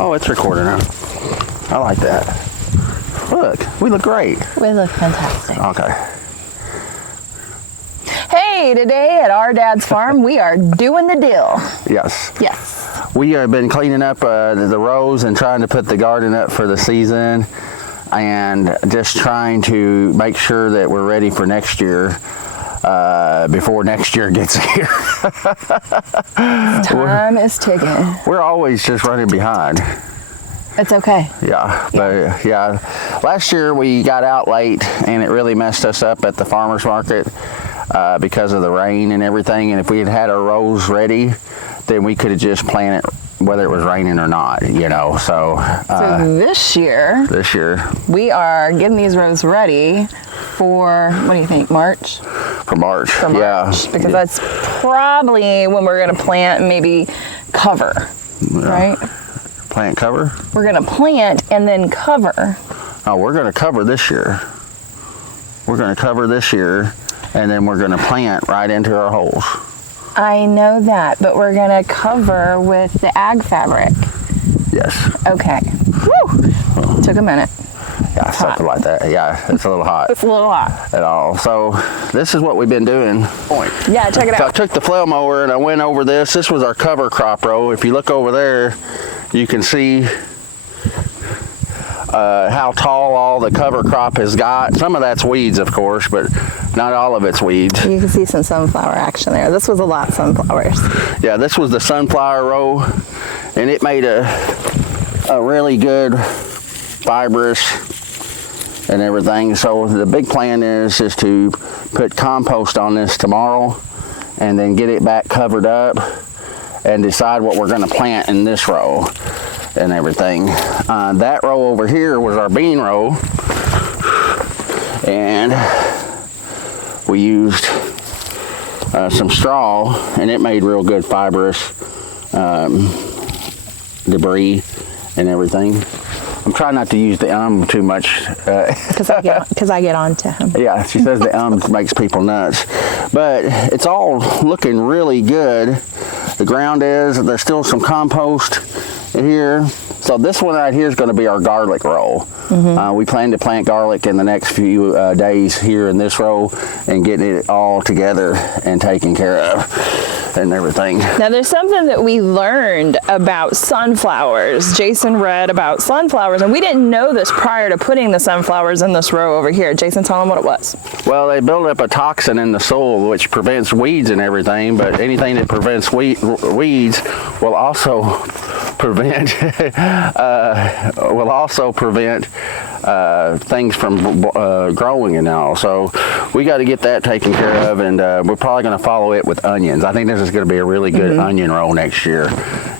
Oh, it's recording now. I like that. Look, we look great. We look fantastic. Okay. Hey, today at our dad's farm, we are doing the deal. Yes. Yes. We have been cleaning up the rows and trying to put the garden up for the season, and just trying to make sure that we're ready for next year before next year gets here. Time is ticking. We're always just running behind. It's okay. Yeah, but yeah, last year we got out late and it really messed us up at the farmer's market because of the rain and everything. And if we had had our rows ready, then we could have just planted whether it was raining or not, you know. So this year we are getting these rows ready for, what do you think, March? For March, yeah. Because that's probably when we're going to plant and maybe cover, right? Plant cover? We're going to plant and then cover. Oh, we're going to cover this year. We're going to cover this year, and then we're going to plant right into our holes. I know that, but we're going to cover with the ag fabric. Yes. Okay. Woo! Took a minute. Yeah, something like that. Yeah, it's a little hot. It's a little hot. At all. So this is what we've been doing. Yeah, check it out. So I took the flail mower and I went over this. This was our cover crop row. If you look over there, you can see how tall all the cover crop has got. Some of that's weeds, of course, but not all of it's weeds. You can see some sunflower action there. This was a lot of sunflowers. Yeah, this was the sunflower row, and it made a really good fibrous and everything. So the big plan is to put compost on this tomorrow and then get it back covered up and decide what we're going to plant in this row and everything. That row over here was our bean row, and we used some straw, and it made real good fibrous debris and everything. I'm trying not to use the too much. Because I get on to him. Yeah, she says the makes people nuts. But it's all looking really good. The ground is, there's still some compost in here. So this one right here is going to be our garlic row. Mm-hmm. We plan to plant garlic in the next few days here in this row and getting it all together and taken care of and everything. Now there's something that we learned about sunflowers. Jason read about sunflowers, and we didn't know this prior to putting the sunflowers in this row over here. Jason, tell them what it was. Well, they build up a toxin in the soil which prevents weeds and everything, but anything that prevents weeds will also prevent things from growing and all. So we got to get that taken care of, and we're probably going to follow it with onions. I think this is going to be a really good onion row next year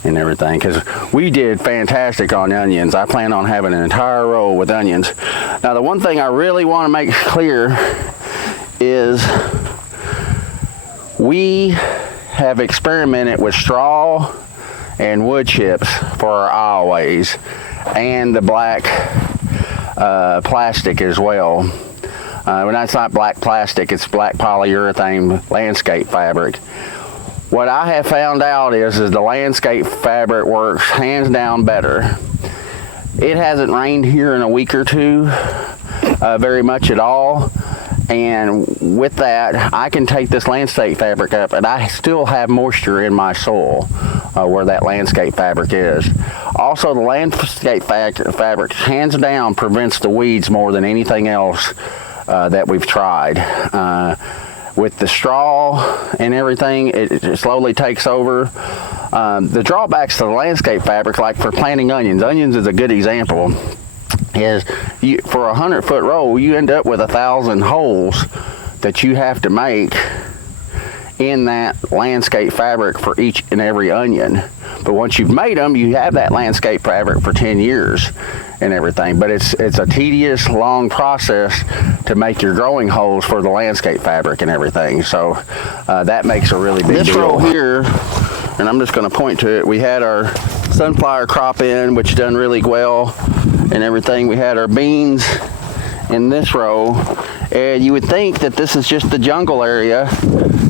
and everything, because we did fantastic on onions. I plan on having an entire row with onions. Now the one thing I really want to make clear is we have experimented with straw and wood chips for our aisleways, and the black plastic as well. When it's not black plastic, it's black polyurethane landscape fabric. What I have found out is the landscape fabric works hands down better. It hasn't rained here in a week or two very much at all. And with that, I can take this landscape fabric up, and I still have moisture in my soil where that landscape fabric is. Also, the landscape fabric, hands down, prevents the weeds more than anything else that we've tried. With the straw and everything, it slowly takes over. The drawbacks to the landscape fabric, like for planting onions is a good example, is for a 100-foot row, you end up with 1,000 holes that you have to make in that landscape fabric for each and every onion. But once you've made them, you have that landscape fabric for 10 years and everything. But it's a tedious, long process to make your growing holes for the landscape fabric and everything. So that makes a really big deal. This row here, and I'm just going to point to it, we had our sunflower crop in, which done really well and everything. We had our beans in this row, and you would think that this is just the jungle area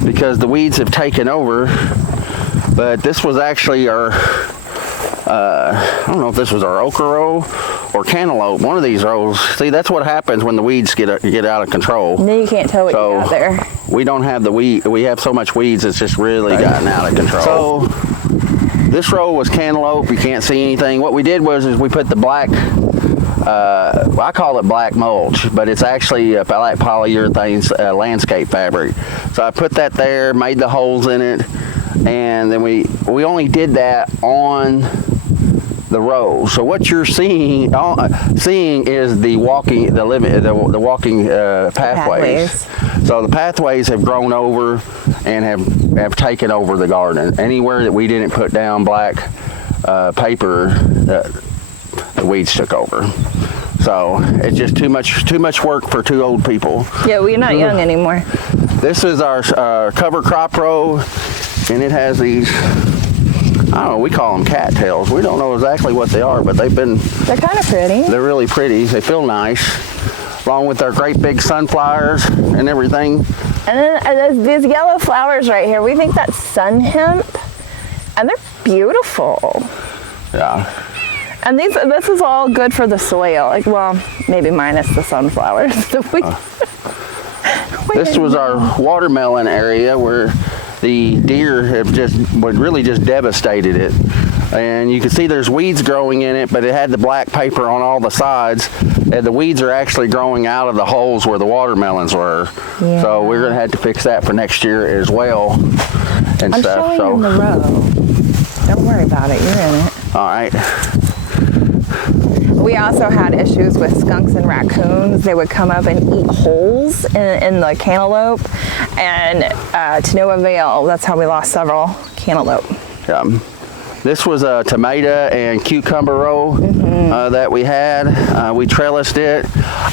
because the weeds have taken over, but this was actually our I don't know if this was our okra row or cantaloupe. One of these rows. See, that's what happens when the weeds get out of control. Then you can't tell what you got there. We don't have the weed. We have so much weeds, it's just really gotten out of control. So this row was cantaloupe. You can't see anything. What we did was we put the black, I call it black mulch, but it's actually a black polyurethane landscape fabric. So I put that there, made the holes in it, and then we only did that on the row. So what you're seeing is the walking pathways. So the pathways have grown over and have taken over the garden. Anywhere that we didn't put down black paper, the weeds took over. So it's just too much work for 2 old people. Yeah, we're not young anymore. This is our cover crop row, and it has these, I don't know, we call them cattails. We don't know exactly what they are, but they're kind of pretty. They're really pretty. They feel nice, along with our great big sunflowers and everything. And then these yellow flowers right here, we think that's sun hemp, and they're beautiful. Yeah. And this is all good for the soil. Like, well, maybe minus the sunflowers. This was our watermelon area where the deer have really just devastated it. And you can see there's weeds growing in it, but it had the black paper on all the sides. And the weeds are actually growing out of the holes where the watermelons were. Yeah. So we're gonna have to fix that for next year as well. And I'm showing you the row. Don't worry about it, you're in it. All right. We also had issues with skunks and raccoons. They would come up and eat holes in the cantaloupe, and to no avail. That's how we lost several cantaloupe. Yeah. This was a tomato and cucumber row that we had. We trellised it.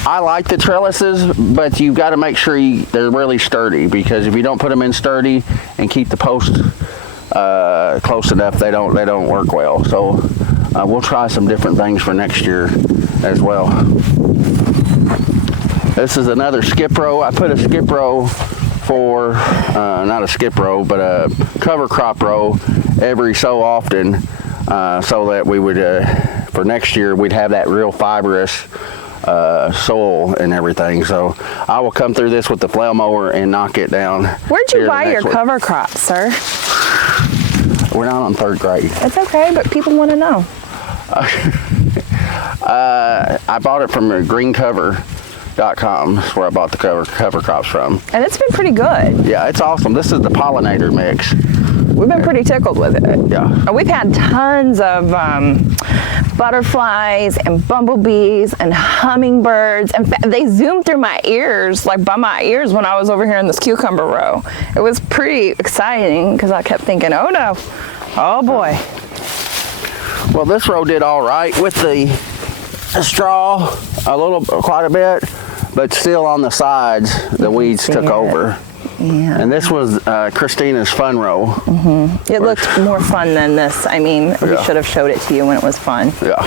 I like the trellises, but you've got to make sure they're really sturdy, because if you don't put them in sturdy and keep the post close enough, they don't work well. So we'll try some different things for next year as well. This is another skip row. I put a skip row for, not a skip row, but a cover crop row every so often, so that we would, for next year, we'd have that real fibrous soil and everything. So I will come through this with the flail mower and knock it down. Where'd you buy your cover crops, sir? We're not on 3rd grade. It's okay, but people want to know. I bought it from greencover.com. That's where I bought the cover crops from. And it's been pretty good. Yeah, it's awesome. This is the pollinator mix. We've been pretty tickled with it. Yeah. And we've had tons of butterflies and bumblebees and hummingbirds. In fact, they zoomed through my ears, like by my ears, when I was over here in this cucumber row. It was pretty exciting because I kept thinking, oh no, oh boy. Well, this row did all right with the straw, quite a bit, but still on the sides, the weeds took over. Yeah. And this was Christina's fun row. Mm-hmm. It looked more fun than this. I mean, we should have showed it to you when it was fun. Yeah.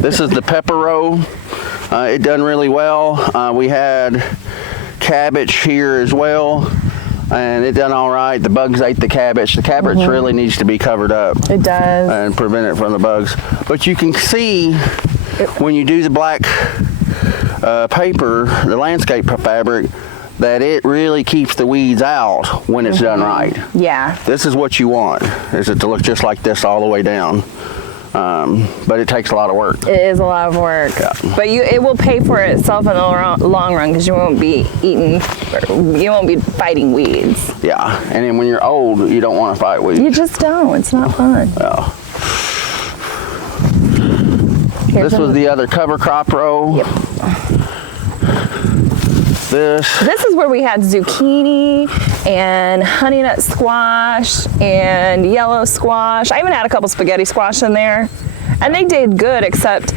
This is the pepper row. It done really well. We had cabbage here as well, and it done all right. The bugs ate the cabbage. The cabbage really needs to be covered up. It does. And prevent it from the bugs. But you can see when you do the black paper, the landscape fabric, that it really keeps the weeds out when it's done right. Yeah. This is what you want, is it to look just like this all the way down. But it takes a lot of work. It is a lot of work. Yeah. But it will pay for itself in the long run, because you won't be fighting weeds. Yeah, and then when you're old, you don't want to fight weeds. You just don't. It's not fun. Yeah. This was the other cover crop row. Yep. This is where we had zucchini and honey nut squash and yellow squash. I even had a couple spaghetti squash in there, and they did good, except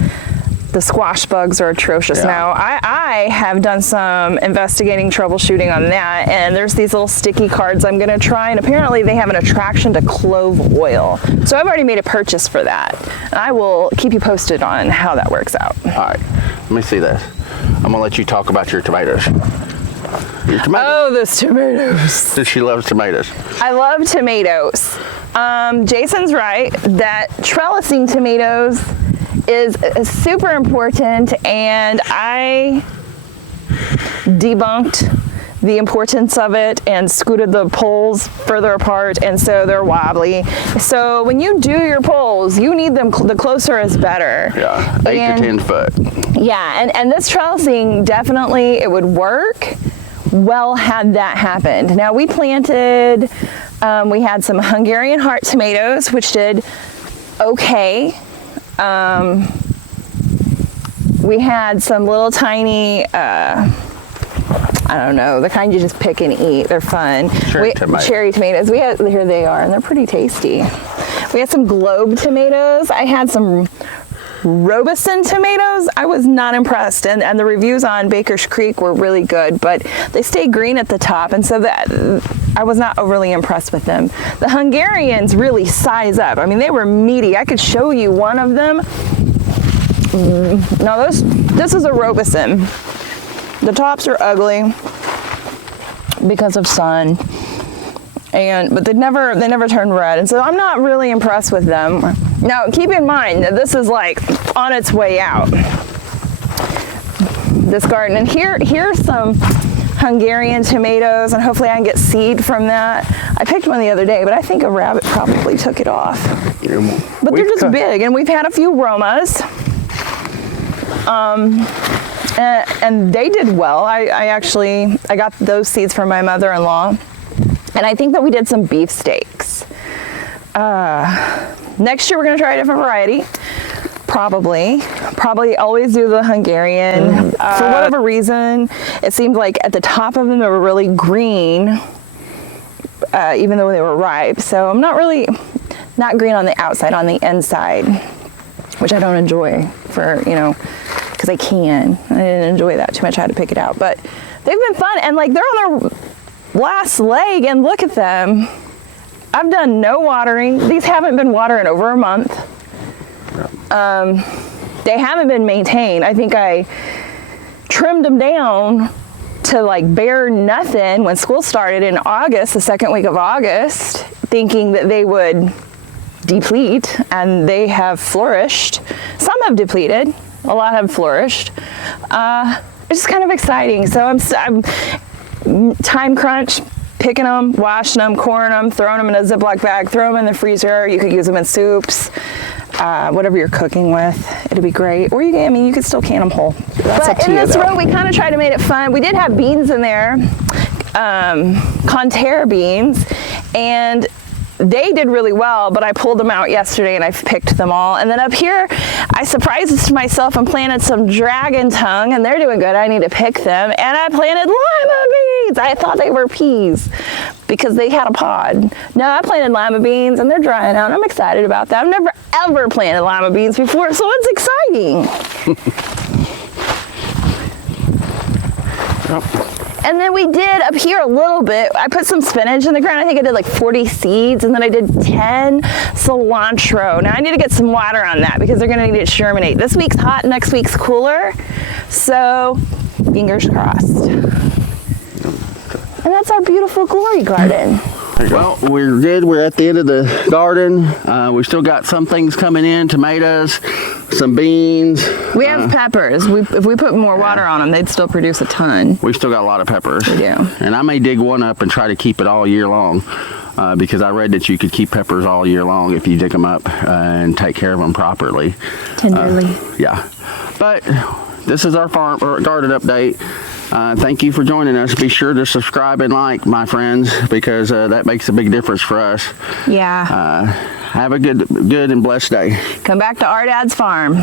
the squash bugs are atrocious. Now, I have done some investigating troubleshooting on that, and there's these little sticky cards I'm gonna try, and apparently they have an attraction to clove oil. So I've already made a purchase for that. And I will keep you posted on how that works out. All right, let me see this. I'm gonna let you talk about your tomatoes. Oh, those tomatoes. She loves tomatoes. I love tomatoes. Jason's right that trellising tomatoes is super important, and I debunked the importance of it and scooted the poles further apart, and so they're wobbly. So when you do your poles, you need them, the closer is better. Yeah, 8 to 10 foot. Yeah, and this trellising, definitely it would work well had that happened. Now we planted, we had some Hungarian heart tomatoes, which did okay. We had some little tiny, I don't know, the kind you just pick and eat. They're fun. Cherry tomatoes. We had, here they are, and they're pretty tasty. We had some Globe tomatoes. I had some Robeson tomatoes. I was not impressed, and the reviews on Baker's Creek were really good, but they stay green at the top, and so that I was not overly impressed with them. The Hungarians really size up. I mean, they were meaty. I could show you one of them. No, this is a Robeson. The tops are ugly because of sun, but they never turn red, and so I'm not really impressed with them. Now, keep in mind that this is like on its way out, this garden, and here's some Hungarian tomatoes, and hopefully I can get seed from that. I picked one the other day, but I think a rabbit probably took it off. But they're just big, and we've had a few Romas. And they did well. I got those seeds from my mother-in-law, and I think that we did some beefsteaks. Next year we're gonna try a different variety. Probably always do the Hungarian. For whatever reason, it seemed like at the top of them they were really green, even though they were ripe. So I'm not green on the outside, on the inside, which I don't enjoy because I didn't enjoy that too much. I had to pick it out, but they've been fun, and like they're on their last leg, and look at them. I've done no watering. These haven't been watered in over a month. They haven't been maintained. I think I trimmed them down to like bare nothing when school started in August, the second week of August, thinking that they would deplete, and they have flourished. Some have depleted. A lot have flourished. It's just kind of exciting. So I'm time crunch, picking them, washing them, coring them, throwing them in a Ziploc bag, throw them in the freezer. You could use them in soups, whatever you're cooking with. It'll be great. Or you could still can them whole. That's up to you. But in this row, we kind of tried to make it fun. We did have beans in there, Conterre beans, and they did really well, but I pulled them out yesterday and I picked them all. And then up here, I surprised myself and planted some dragon tongue, and they're doing good. I need to pick them. And I planted lima beans. I thought they were peas because they had a pod. No, I planted lima beans, and they're drying out. I'm excited about that. I've never ever planted lima beans before, so it's exciting. And then we did up here a little bit. I put some spinach in the ground. I think I did like 40 seeds, and then I did 10 cilantro. Now I need to get some water on that because they're gonna need to germinate. This week's hot, next week's cooler. So fingers crossed. And that's our beautiful glory garden. Well, we're good. We're at the end of the garden. We still got some things coming in, tomatoes, some beans. We have peppers. If we put more water on them, they'd still produce a ton. We've still got a lot of peppers. We do. And I may dig one up and try to keep it all year long because I read that you could keep peppers all year long if you dig them up and take care of them properly. Tenderly. Yeah. But this is our farm or garden update. Thank you for joining us. Be sure to subscribe and like, my friends, because that makes a big difference for us. Yeah. Have a good and blessed day. Come back to our dad's farm.